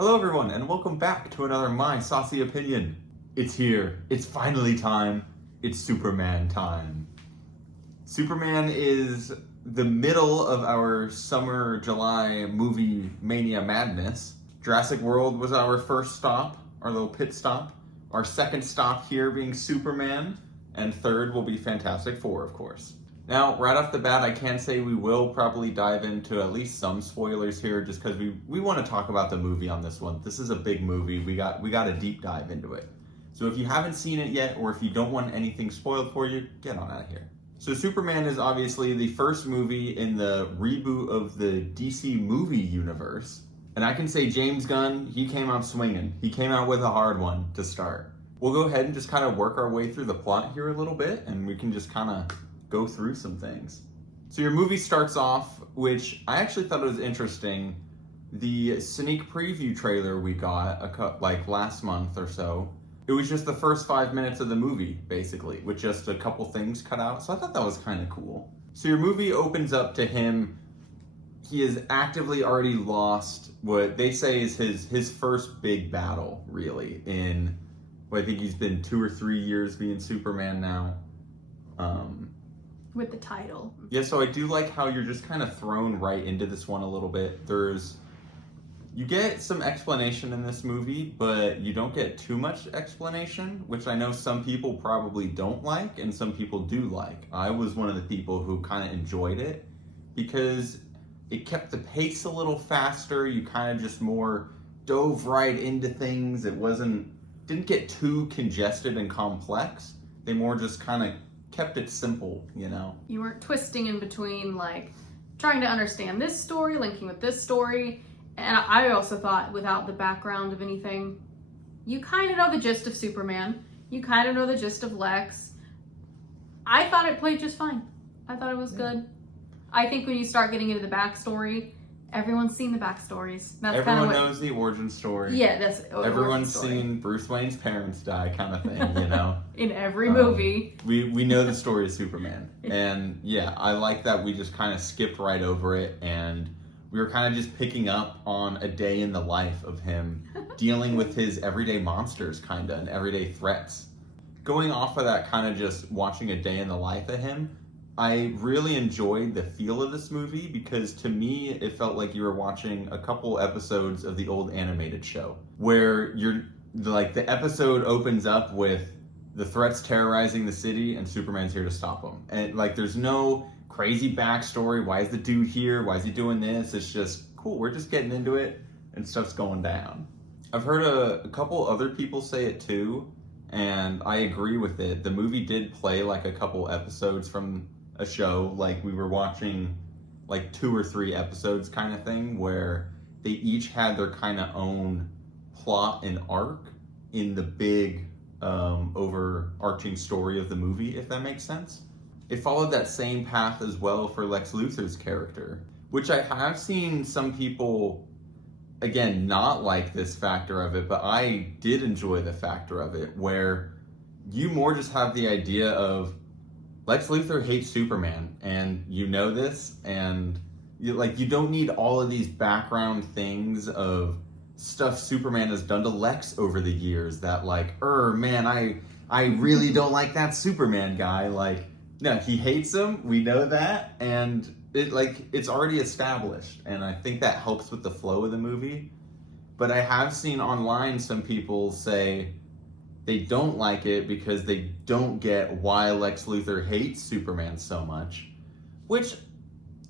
Hello everyone, and welcome back to another My Saucy Opinion. It's here. It's finally time. It's Superman time. Superman is the middle of our summer July movie mania madness. Jurassic World was our first stop, our little pit stop. Our second stop here being Superman, and third will be Fantastic Four, of course. Now, right off the bat, I can say we will probably dive into at least some spoilers here, just because we want to talk about the movie on this one. This is a big movie. We got a deep dive into it. So if you haven't seen it yet, or if you don't want anything spoiled for you, get on out of here. So Superman is obviously the first movie in the reboot of the DC movie universe. And I can say James Gunn, he came out swinging. He came out with a hard one to start. We'll go ahead and just kind of work our way through the plot here a little bit, and we can just kind of go through some things. So your movie starts off, which I actually thought it was interesting. The sneak preview trailer we got like last month or so, it was just the first 5 minutes of the movie, basically, with just a couple things cut out. So I thought that was kind of cool. So your movie opens up to him. He has actively already lost what they say is his first big battle, really, in what I think he's been 2 or 3 years being Superman now. With the title. Yeah, so I do like how you're just kind of thrown right into this one a little bit. You get some explanation in this movie, but you don't get too much explanation, which I know some people probably don't like and some people do like. I was one of the people who kind of enjoyed it because it kept the pace a little faster. You kind of just more dove right into things. It didn't get too congested and complex. They more just kind of kept it simple, you know? You weren't twisting in between, like, trying to understand this story, linking with this story. And I also thought, without the background of anything, you kind of know the gist of Superman. You kind of know the gist of Lex. I thought it played just fine. I thought it was good. I think when you start getting into the backstory, everyone's seen the backstories. Everyone knows the origin story. Yeah, that's everyone's seen Bruce Wayne's parents die, kind of thing, you know. In every movie. We know the story of Superman, and yeah, I like that we just kind of skipped right over it, and we were kind of just picking up on a day in the life of him dealing with his everyday monsters, kind of, and everyday threats. Going off of that, kind of just watching a day in the life of him, I really enjoyed the feel of this movie because to me, it felt like you were watching a couple episodes of the old animated show where the episode opens up with the threats terrorizing the city and Superman's here to stop them. And like, there's no crazy backstory. Why is the dude here? Why is he doing this? It's just cool. We're just getting into it and stuff's going down. I've heard a couple other people say it too, and I agree with it. The movie did play like a couple episodes from a show, like we were watching like 2 or 3 episodes kind of thing where they each had their kind of own plot and arc in the big overarching story of the movie, if that makes sense. It followed that same path as well for Lex Luthor's character, which I have seen some people, again, not like this factor of it, but I did enjoy the factor of it where you more just have the idea of Lex Luthor hates Superman, and you know this, and you don't need all of these background things of stuff Superman has done to Lex over the years that man, I really don't like that Superman guy. Like, no, he hates him, we know that, and it's already established, and I think that helps with the flow of the movie. But I have seen online some people say they don't like it because they don't get why Lex Luthor hates Superman so much. Which,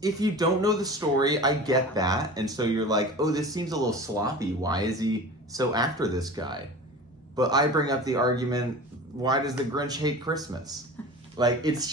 if you don't know the story, I get that. And so you're like, oh, this seems a little sloppy. Why is he so after this guy? But I bring up the argument, why does the Grinch hate Christmas? Like, it's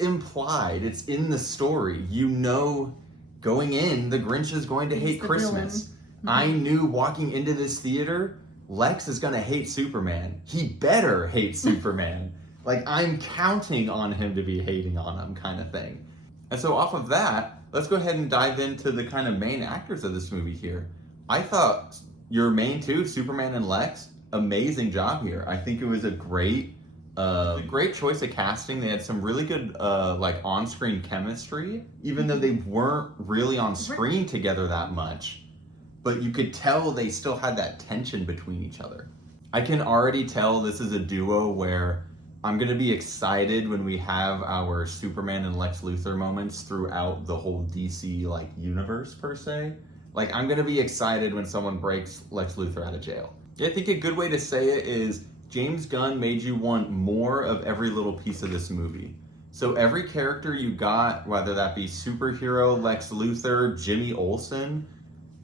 implied. It's in the story. You know, going in, the Grinch is going to hate Christmas. Mm-hmm. I knew walking into this theater, Lex is gonna hate Superman. He better hate Superman. Like, I'm counting on him to be hating on him, kind of thing. And so off of that, let's go ahead and dive into the kind of main actors of this movie here. I thought your main two, Superman and Lex, amazing job here. I think it was a great choice of casting. They had some really good on-screen chemistry, even though they weren't really on screen together that much. but you could tell they still had that tension between each other. I can already tell this is a duo where I'm going to be excited when we have our Superman and Lex Luthor moments throughout the whole DC like universe per se. Like, I'm going to be excited when someone breaks Lex Luthor out of jail. I think a good way to say it is James Gunn made you want more of every little piece of this movie. So every character you got, whether that be superhero, Lex Luthor, Jimmy Olsen,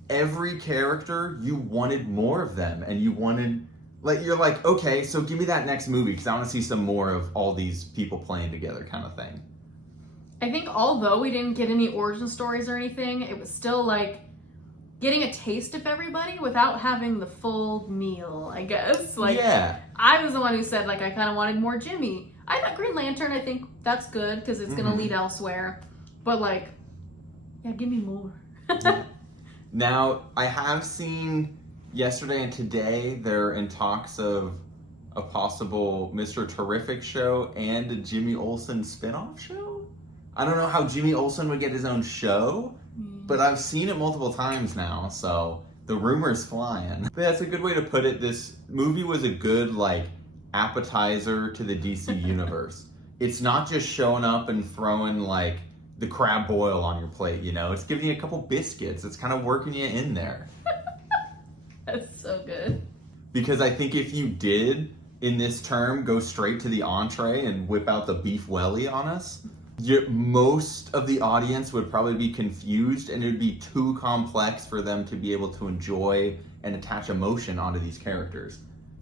every character, you wanted more of them. And you wanted, like, you're like, okay, so give me that next movie because I want to see some more of all these people playing together kind of thing. I think although we didn't get any origin stories or anything, it was still like getting a taste of everybody without having the full meal, I guess. Like, yeah. I was the one who said, like, I kind of wanted more Jimmy. I thought Green Lantern, I think that's good because it's going to lead elsewhere. But, like, yeah, give me more. Now, I have seen yesterday and today they're in talks of a possible Mr. Terrific show and a Jimmy Olsen spinoff show. I don't know how Jimmy Olsen would get his own show, but I've seen it multiple times now, so the rumor's flying. But that's a good way to put it. This movie was a good, like, appetizer to the DC universe. It's not just showing up and throwing, like, the crab boil on your plate, you know? It's giving you a couple biscuits. It's kind of working you in there. That's so good. Because I think if you did, in this term, go straight to the entree and whip out the beef welly on us, most of the audience would probably be confused and it would be too complex for them to be able to enjoy and attach emotion onto these characters.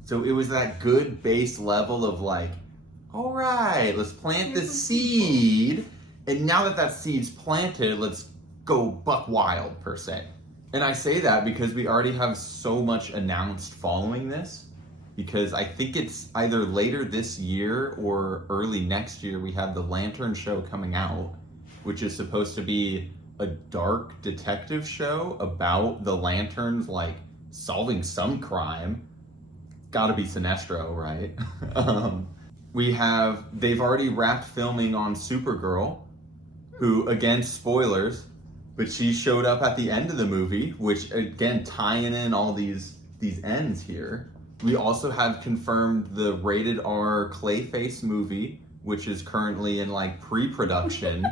So it was that good base level of like, all right, let's plant the seed. And now that seed's planted, let's go buck wild per se. And I say that because we already have so much announced following this. Because I think it's either later this year or early next year, we have the Lantern show coming out, which is supposed to be a dark detective show about the Lanterns, like, solving some crime. Gotta be Sinestro, right? They've already wrapped filming on Supergirl, who, again, spoilers, but she showed up at the end of the movie, which, again, tying in all these ends here. We also have confirmed the rated R Clayface movie, which is currently in like pre-production.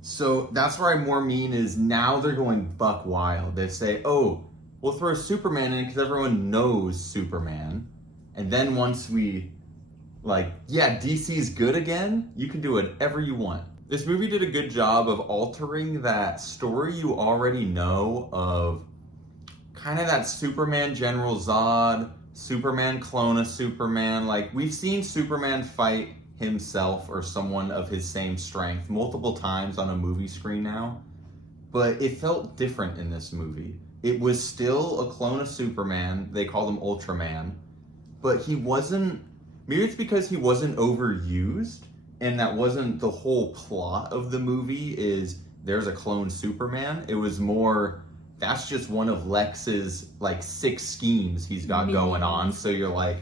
So that's where I more mean is now they're going buck wild. They say, oh, we'll throw Superman in because everyone knows Superman. And then once we like, yeah, DC's good again, you can do whatever you want. This movie did a good job of altering that story you already know of kind of that Superman General Zod, Superman clone of Superman. Like, we've seen Superman fight himself or someone of his same strength multiple times on a movie screen now, but it felt different in this movie. It was still a clone of Superman. They called him Ultraman, but he wasn't, maybe it's because he wasn't overused, and that wasn't the whole plot of the movie is there's a clone Superman. It was more, that's just one of Lex's like 6 schemes he's got going on. So you're like,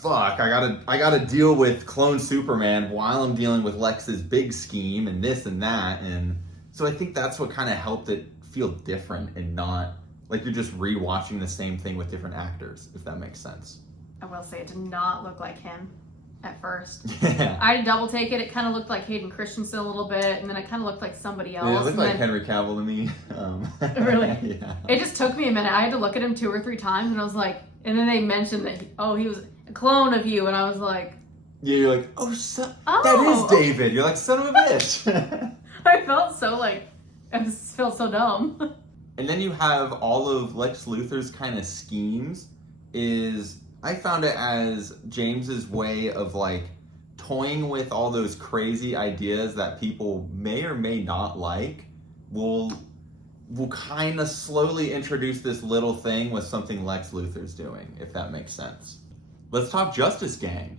fuck, I gotta deal with clone Superman while I'm dealing with Lex's big scheme and this and that. And so I think that's what kind of helped it feel different and not like you're just rewatching the same thing with different actors, if that makes sense. I will say it did not look like him at first. Yeah. I had to double take it. It kind of looked like Hayden Christensen a little bit, and then it kind of looked like somebody else. Yeah, it looked like Henry Cavill to me. Really? Yeah. It just took me a minute. I had to look at him 2 or 3 times, and I was like, and then they mentioned that, he was a clone of you, and I was like, yeah, you're like, that is David. You're like, son of a bitch. I felt so I felt so dumb. And then you have all of Lex Luthor's kind of schemes I found it as James's way of like toying with all those crazy ideas that people may or may not like. We'll kind of slowly introduce this little thing with something Lex Luthor's doing, if that makes sense. Let's talk Justice Gang.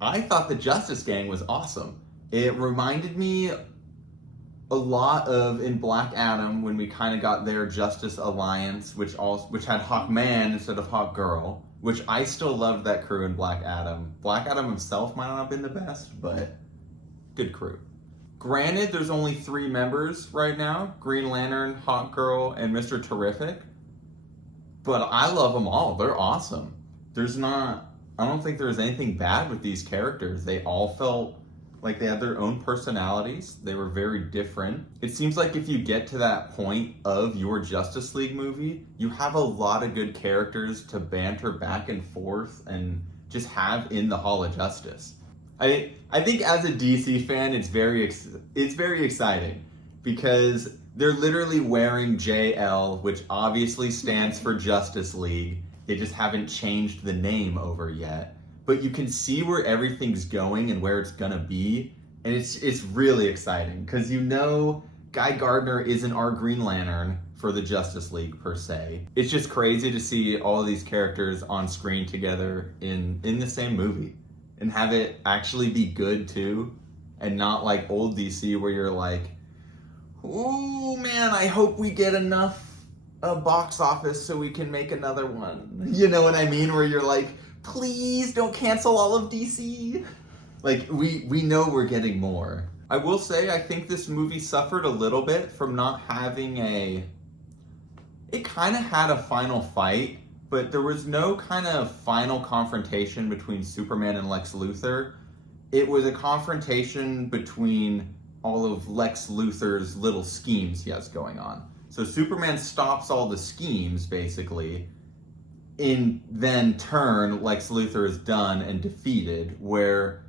I thought the Justice Gang was awesome. It reminded me a lot of in Black Adam when we kind of got their Justice Alliance, which had Hawkman instead of Hawkgirl, which I still loved that crew in Black Adam. Black Adam himself might not have been the best, but good crew. Granted, there's only 3 members right now, Green Lantern, Hawkgirl, and Mr. Terrific, But I love them all. They're awesome. I don't think there's anything bad with these characters. They all felt like they had their own personalities. They were very different. It seems like if you get to that point of your Justice League movie, you have a lot of good characters to banter back and forth and just have in the Hall of Justice. I think as a DC fan, it's very exciting because they're literally wearing JL, which obviously stands for Justice League. They just haven't changed the name over yet. But you can see where everything's going and where it's gonna be, and it's really exciting because Guy Gardner isn't our Green Lantern for the Justice League per se. It's just crazy to see all of these characters on screen together in the same movie and have it actually be good too, and not like old DC where you're like, oh man, I hope we get enough box office so we can make another one. You know what I mean? Where you're like, please don't cancel all of DC. Like, we know we're getting more. I will say, I think this movie suffered a little bit from not having it kind of had a final fight, but there was no kind of final confrontation between Superman and Lex Luthor. It was a confrontation between all of Lex Luthor's little schemes he has going on. So Superman stops all the schemes, basically, in then turn, Lex Luthor is done and defeated, where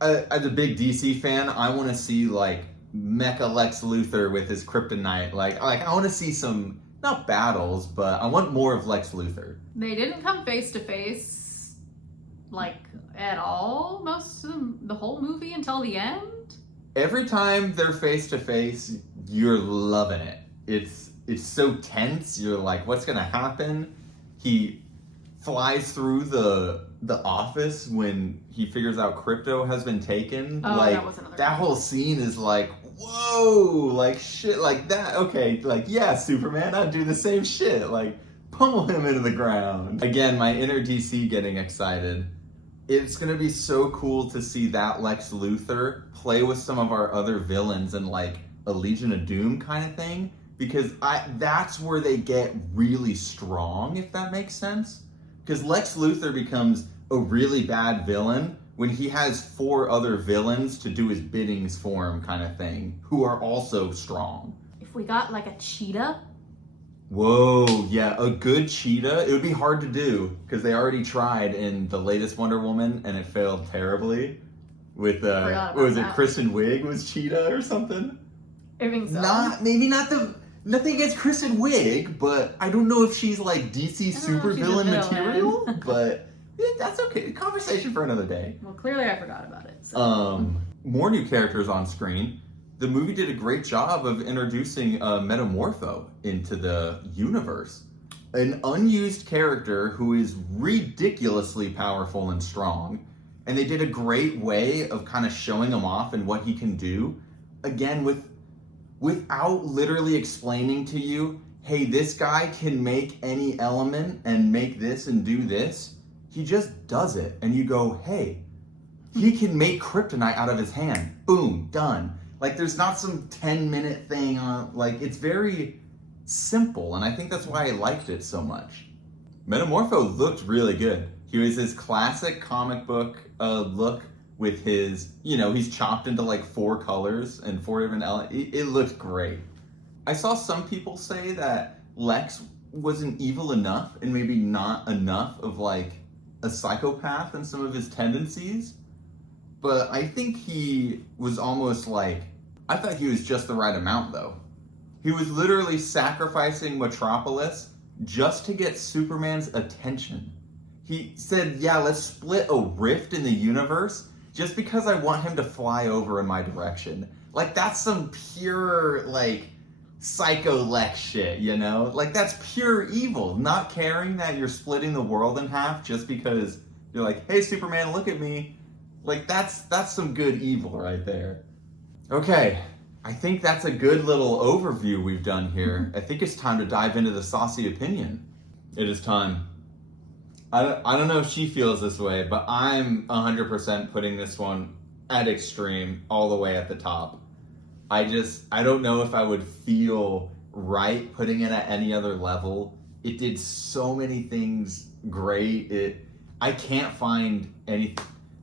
as a big DC fan, I want to see like Mecha Lex Luthor with his kryptonite. Like I want to see some, not battles, but I want more of Lex Luthor. They didn't come face to face like at all most of the whole movie until the end. Every time they're face to face, you're loving it. It's so tense. You're like, what's gonna happen? He flies through the office when he figures out Crypto has been taken. Oh, like that was another that whole scene is like, whoa, like shit like that. Okay, like yeah, Superman, I'd do the same shit. Like pummel him into the ground. Again, my inner DC getting excited. It's gonna be so cool to see that Lex Luthor play with some of our other villains and like a Legion of Doom kind of thing, because that's where they get really strong, if that makes sense. Because Lex Luthor becomes a really bad villain when he has 4 other villains to do his biddings for him kind of thing, who are also strong. If we got like a cheetah. Whoa, yeah, a good cheetah. It would be hard to do because they already tried in the latest Wonder Woman and it failed terribly. With what was it? Kristen Wiig was cheetah or something. I think so. Nothing against Kristen Wiig, but I don't know if she's like DC supervillain material. But yeah, that's okay. Conversation for another day. Well, clearly I forgot about it. So. More new characters on screen. The movie did a great job of introducing Metamorpho into the universe. An unused character who is ridiculously powerful and strong. And they did a great way of kind of showing him off and what he can do. Again, without literally explaining to you, hey, this guy can make any element and make this and do this. He just does it. And you go, hey, he can make kryptonite out of his hand. Boom, done. Like, there's not some 10-minute thing on, like, it's very simple, and I think that's why I liked it so much. Metamorpho looked really good. He was his classic comic book look with his, he's chopped into like 4 colors and 4 different elements. It looked great. I saw some people say that Lex wasn't evil enough and maybe not enough of like a psychopath in some of his tendencies. But I think he was almost like, I thought he was just the right amount though. He was literally sacrificing Metropolis just to get Superman's attention. He said, yeah, let's split a rift in the universe just because I want him to fly over in my direction. Like, that's some pure, like, psycho Lex shit, Like, that's pure evil. Not caring that you're splitting the world in half just because you're like, hey, Superman, look at me. Like, that's some good evil right there. Okay, I think that's a good little overview we've done here. I think it's time to dive into the Saucy Opinion. It is time. I don't know if she feels this way, but I'm 100% putting this one at extreme, all the way at the top. I don't know if I would feel right putting it at any other level. it did so many things great. I can't find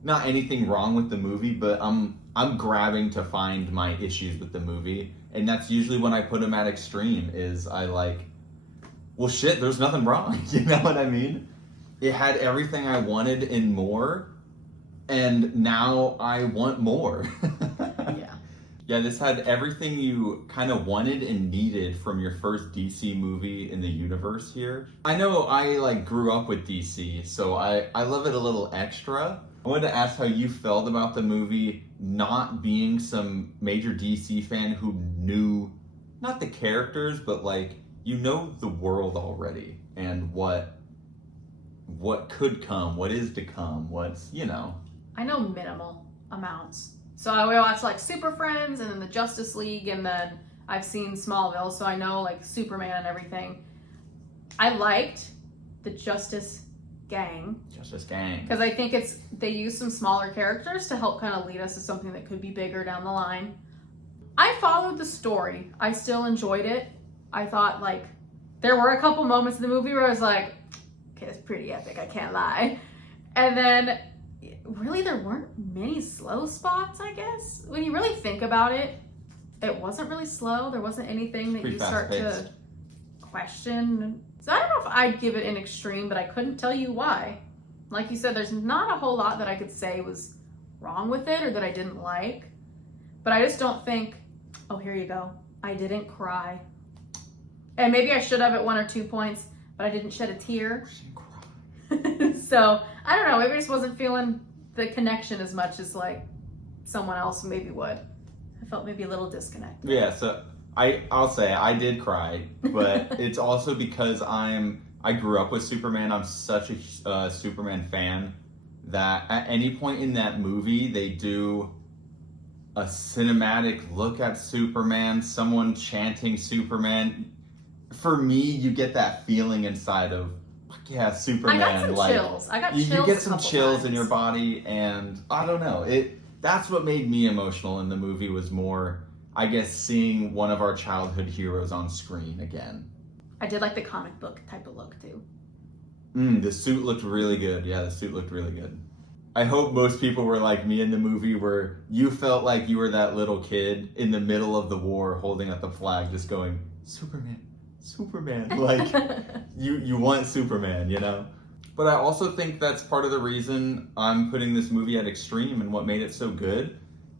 not anything wrong with the movie, but I'm grabbing to find my issues with the movie, and that's usually when I put them at extreme. Is I like, well, shit, there's nothing wrong. You know what I mean? It had everything I wanted and more, and now I want more. Yeah. Yeah, this had everything you kind of wanted and needed from your first DC movie in the universe here. I know I like grew up with DC, so I love it a little extra. I wanted to ask how you felt about the movie not being some major DC fan who knew, not the characters, but like, you know the world already and what could come, what is to come, what's, you know. I know minimal amounts. So I watch like Super Friends and then the Justice League, and then I've seen Smallville, so I know like Superman and everything. I liked the Justice Gang. Justice Gang. Because I think they use some smaller characters to help kind of lead us to something that could be bigger down the line. I followed the story. I still enjoyed it. I thought like there were a couple moments in the movie where I was like, okay, it's pretty epic, I can't lie. And then really there weren't many slow spots, I guess. When you really think about it, it wasn't really slow. There wasn't anything that you start to question. So I don't know if I'd give it an extreme, but I couldn't tell you why. Like you said, there's not a whole lot that I could say was wrong with it or that I didn't like. But I just don't think, oh, here you go, I didn't cry. And maybe I should have at 1 or 2 points, but I didn't shed a tear. So I don't know, maybe I just wasn't feeling the connection as much as like someone else maybe would. I felt maybe a little disconnected. Yeah, so I'll say I did cry, but it's also because I grew up with Superman. I'm such a Superman fan that at any point in that movie they do a cinematic look at Superman, someone chanting Superman. For me, you get that feeling inside of, yeah, Superman. I got some chills. I got chills. You get some chills times in your body, and I don't know. That's what made me emotional in the movie, was more, I guess, seeing one of our childhood heroes on screen again. I did like the comic book type of look too. The suit looked really good. Yeah, the suit looked really good. I hope most people were like me in the movie, where you felt like you were that little kid in the middle of the war holding up the flag just going, Superman, Superman. Like, you want Superman, you know? But I also think that's part of the reason I'm putting this movie at extreme, and what made it so good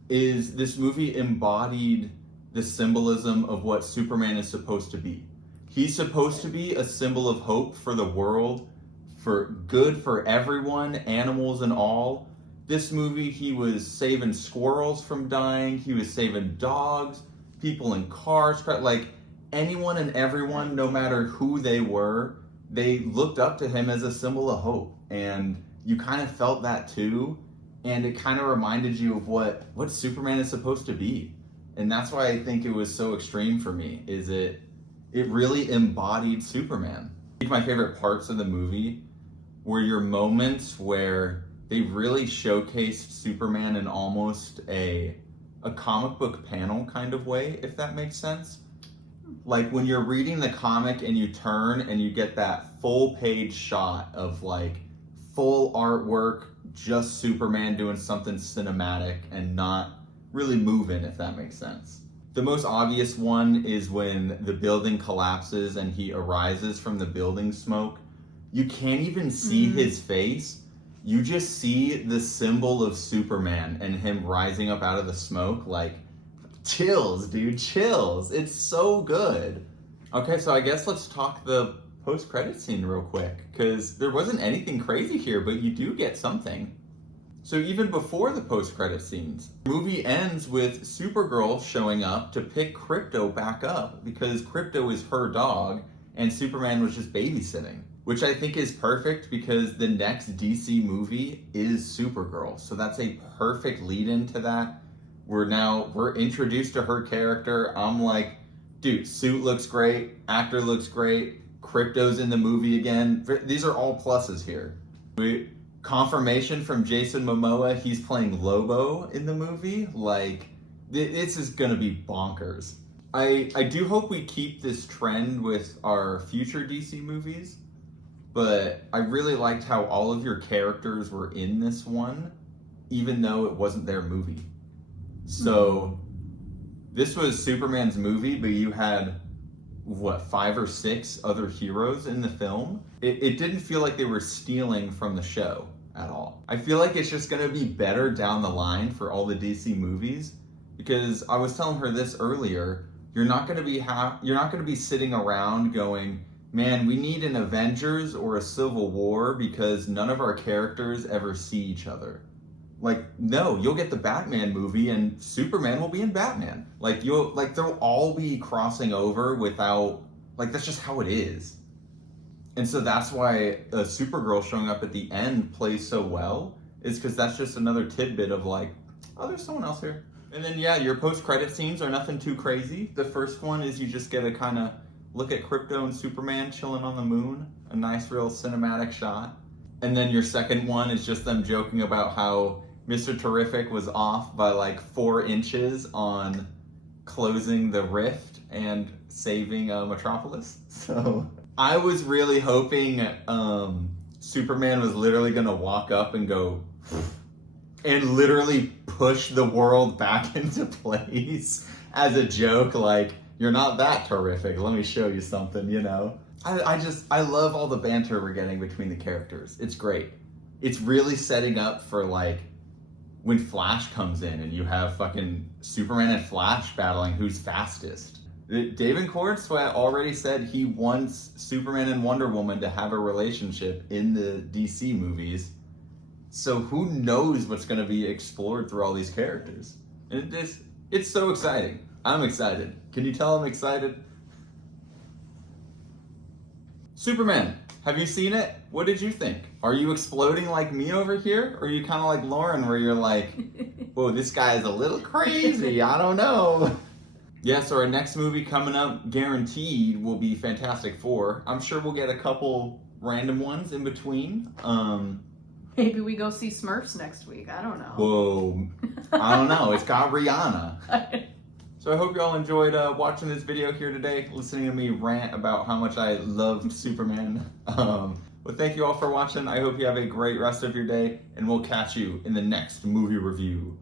is this movie embodied the symbolism of what Superman is supposed to be. He's supposed to be a symbol of hope for the world, for good for everyone, animals and all. This movie, he was saving squirrels from dying, he was saving dogs, people in cars, like anyone and everyone, no matter who they were, they looked up to him as a symbol of hope. And you kind of felt that too, and it kind of reminded you of what Superman is supposed to be. And that's why I think it was so extreme for me, is it really embodied Superman. I think my favorite parts of the movie were your moments where they really showcased Superman in almost a comic book panel kind of way, if that makes sense. Like when you're reading the comic and you turn and you get that full page shot of like full artwork, just Superman doing something cinematic and not really moving, if that makes sense. The most obvious one is when the building collapses and he arises from the building smoke. You can't even see his face. You just see the symbol of Superman and him rising up out of the smoke. Like, chills, dude, chills. It's so good. Okay, so I guess let's talk the post-credit scene real quick, because there wasn't anything crazy here, but you do get something. So even before the post-credit scenes, the movie ends with Supergirl showing up to pick Krypto back up, because Krypto is her dog and Superman was just babysitting, which I think is perfect because the next DC movie is Supergirl. So that's a perfect lead-in to that. We're introduced to her character. I'm like, dude, suit looks great, actor looks great, Krypto's in the movie again. These are all pluses here. Confirmation from Jason Momoa, he's playing Lobo in the movie. Like, this is gonna be bonkers. I do hope we keep this trend with our future DC movies, but I really liked how all of your characters were in this one, even though it wasn't their movie. So this was Superman's movie, but you had, what, 5 or 6 other heroes in the film? It didn't feel like they were stealing from the show at all. I feel like it's just gonna be better down the line for all the DC movies, because I was telling her this earlier, you're not gonna be sitting around going, man, we need an Avengers or a Civil War because none of our characters ever see each other. Like, no, you'll get the Batman movie and Superman will be in Batman. They'll all be crossing over without, that's just how it is. And so that's why Supergirl showing up at the end plays so well, is because that's just another tidbit of oh, there's someone else here. And then, yeah, your post-credit scenes are nothing too crazy. The first one is you just get a kind of look at Krypto and Superman chilling on the moon, a nice real cinematic shot. And then your second one is just them joking about how Mr. Terrific was off by 4 inches on closing the rift and saving Metropolis. So I was really hoping Superman was literally gonna walk up and go and literally push the world back into place as a joke, you're not that terrific, let me show you something, I love all the banter we're getting between the characters. It's great. It's really setting up for when Flash comes in and you have fucking Superman and Flash battling who's fastest. David Cornsweat already said he wants Superman and Wonder Woman to have a relationship in the DC movies. So who knows what's going to be explored through all these characters. And it's so exciting. I'm excited. Can you tell I'm excited? Superman, have you seen it? What did you think? Are you exploding like me over here? Or are you kind of like Lauren where you're like, whoa, this guy is a little crazy, I don't know. Yeah, so our next movie coming up, guaranteed, will be Fantastic Four. I'm sure we'll get a couple random ones in between. Maybe we go see Smurfs next week. I don't know. Whoa. I don't know. It's got Rihanna. So I hope you all enjoyed watching this video here today, listening to me rant about how much I loved Superman. But thank you all for watching. I hope you have a great rest of your day, and we'll catch you in the next movie review.